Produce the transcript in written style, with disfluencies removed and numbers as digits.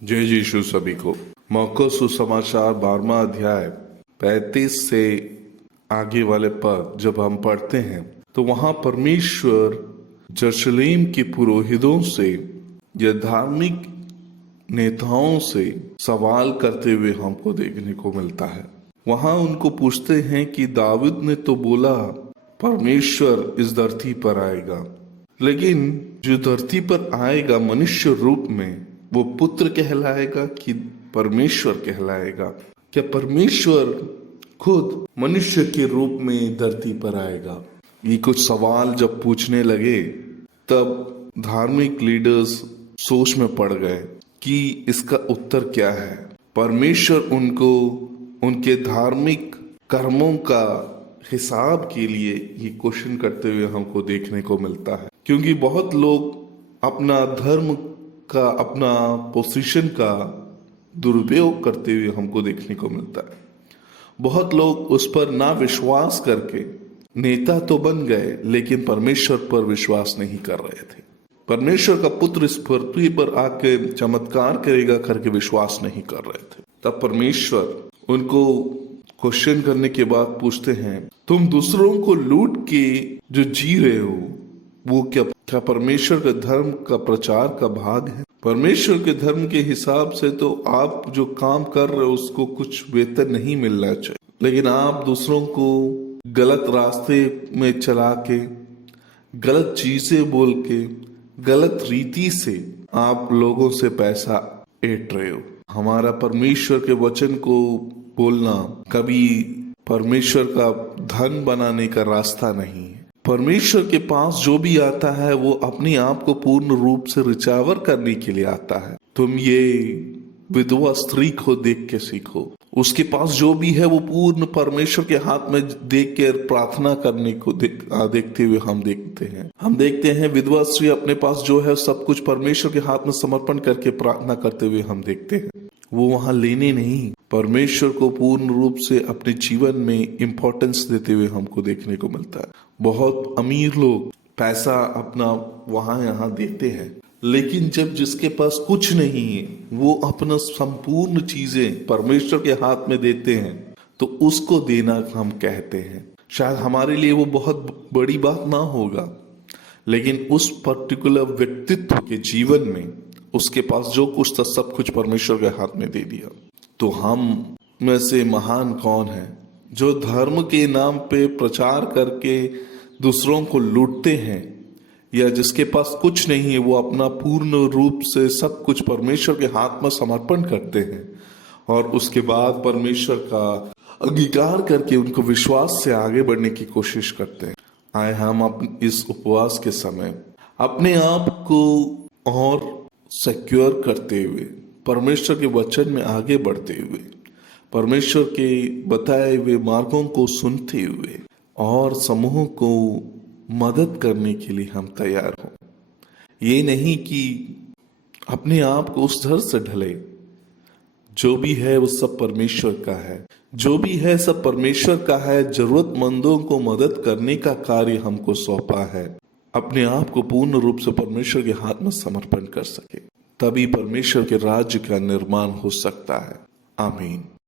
जय यीशु सभी को। मरकुस सुसमाचार 12वां अध्याय 35 से आगे वाले पद जब हम पढ़ते हैं तो वहां परमेश्वर यरूशलेम के पुरोहितों से या धार्मिक नेताओं से सवाल करते हुए हमको देखने को मिलता है। वहां उनको पूछते हैं कि दाऊद ने तो बोला परमेश्वर इस धरती पर आएगा, लेकिन जो धरती पर आएगा मनुष्य रूप में वो पुत्र कहलाएगा कि परमेश्वर कहलाएगा? क्या परमेश्वर खुद मनुष्य के रूप में धरती पर आएगा? ये कुछ सवाल जब पूछने लगे तब धार्मिक लीडर्स सोच में पड़ गए कि इसका उत्तर क्या है। परमेश्वर उनको उनके धार्मिक कर्मों का हिसाब के लिए ये क्वेश्चन करते हुए हमको देखने को मिलता है, क्योंकि बहुत लोग अपना धर्म का, अपना पोजीशन का दुरुपयोग करते हुए हमको देखने को मिलता है। बहुत लोग उस पर ना विश्वास करके नेता तो बन गए, लेकिन परमेश्वर पर विश्वास नहीं कर रहे थे। परमेश्वर का पुत्र इस पृथ्वी पर आके चमत्कार करेगा करके विश्वास नहीं कर रहे थे। तब परमेश्वर उनको क्वेश्चन करने के बाद पूछते हैं, तुम दूसरों को लूट के जो जी रहे हो वो क्या परमेश्वर के धर्म का प्रचार का भाग है? परमेश्वर के धर्म के हिसाब से तो आप जो काम कर रहे हो उसको कुछ वेतन नहीं मिलना चाहिए, लेकिन आप दूसरों को गलत रास्ते में चला के, गलत चीजें बोल के, गलत रीति से आप लोगों से पैसा ऐंठ रहे हो। हमारा परमेश्वर के वचन को बोलना कभी परमेश्वर का धन बनाने का रास्ता नहीं है। परमेश्वर के पास जो भी आता है वो अपने आप को पूर्ण रूप से रिचावर करने के लिए आता है। तुम ये विधवा स्त्री को देख के सीखो। उसके पास जो भी है वो पूर्ण परमेश्वर के हाथ में देख के प्रार्थना करने को देखते हुए हम देखते हैं विधवा स्त्री अपने पास जो है सब कुछ परमेश्वर के हाथ में समर्पण करके प्रार्थना करते हुए हम देखते हैं। वो वहां लेने नहीं, परमेश्वर को पूर्ण रूप से अपने जीवन में इम्पोर्टेंस देते हुए हमको देखने को मिलता है। बहुत अमीर लोग पैसा अपना वहां यहाँ देते हैं, लेकिन जब जिसके पास कुछ नहीं है वो अपना संपूर्ण चीजें परमेश्वर के हाथ में देते हैं तो उसको देना हम कहते हैं। शायद हमारे लिए वो बहुत बड़ी बात ना होगा, लेकिन उस पर्टिकुलर व्यक्तित्व के जीवन में उसके पास जो कुछ था सब कुछ परमेश्वर के हाथ में दे दिया। तो हम में से महान कौन है जो धर्म के नाम पे प्रचार करके दूसरों को लूटते हैं, या जिसके पास कुछ नहीं है वो अपना पूर्ण रूप से सब कुछ परमेश्वर के हाथ में समर्पण करते हैं और उसके बाद परमेश्वर का अंगीकार करके उनको विश्वास से आगे बढ़ने की कोशिश करते हैं। आए हम इस उपवास के समय अपने आप को और सिक्योर करते हुए, परमेश्वर के वचन में आगे बढ़ते हुए, परमेश्वर के बताए हुए मार्गों को सुनते हुए और समूह को मदद करने के लिए हम तैयार हों। ये नहीं कि अपने आप को उस धर से ढले। जो भी है वो सब परमेश्वर का है, जो भी है सब परमेश्वर का है। जरूरतमंदों को मदद करने का कार्य हमको सौंपा है। अपने आप को पूर्ण रूप से परमेश्वर के हाथ में समर्पण कर सके, तभी परमेश्वर के राज्य का निर्माण हो सकता है। आमीन।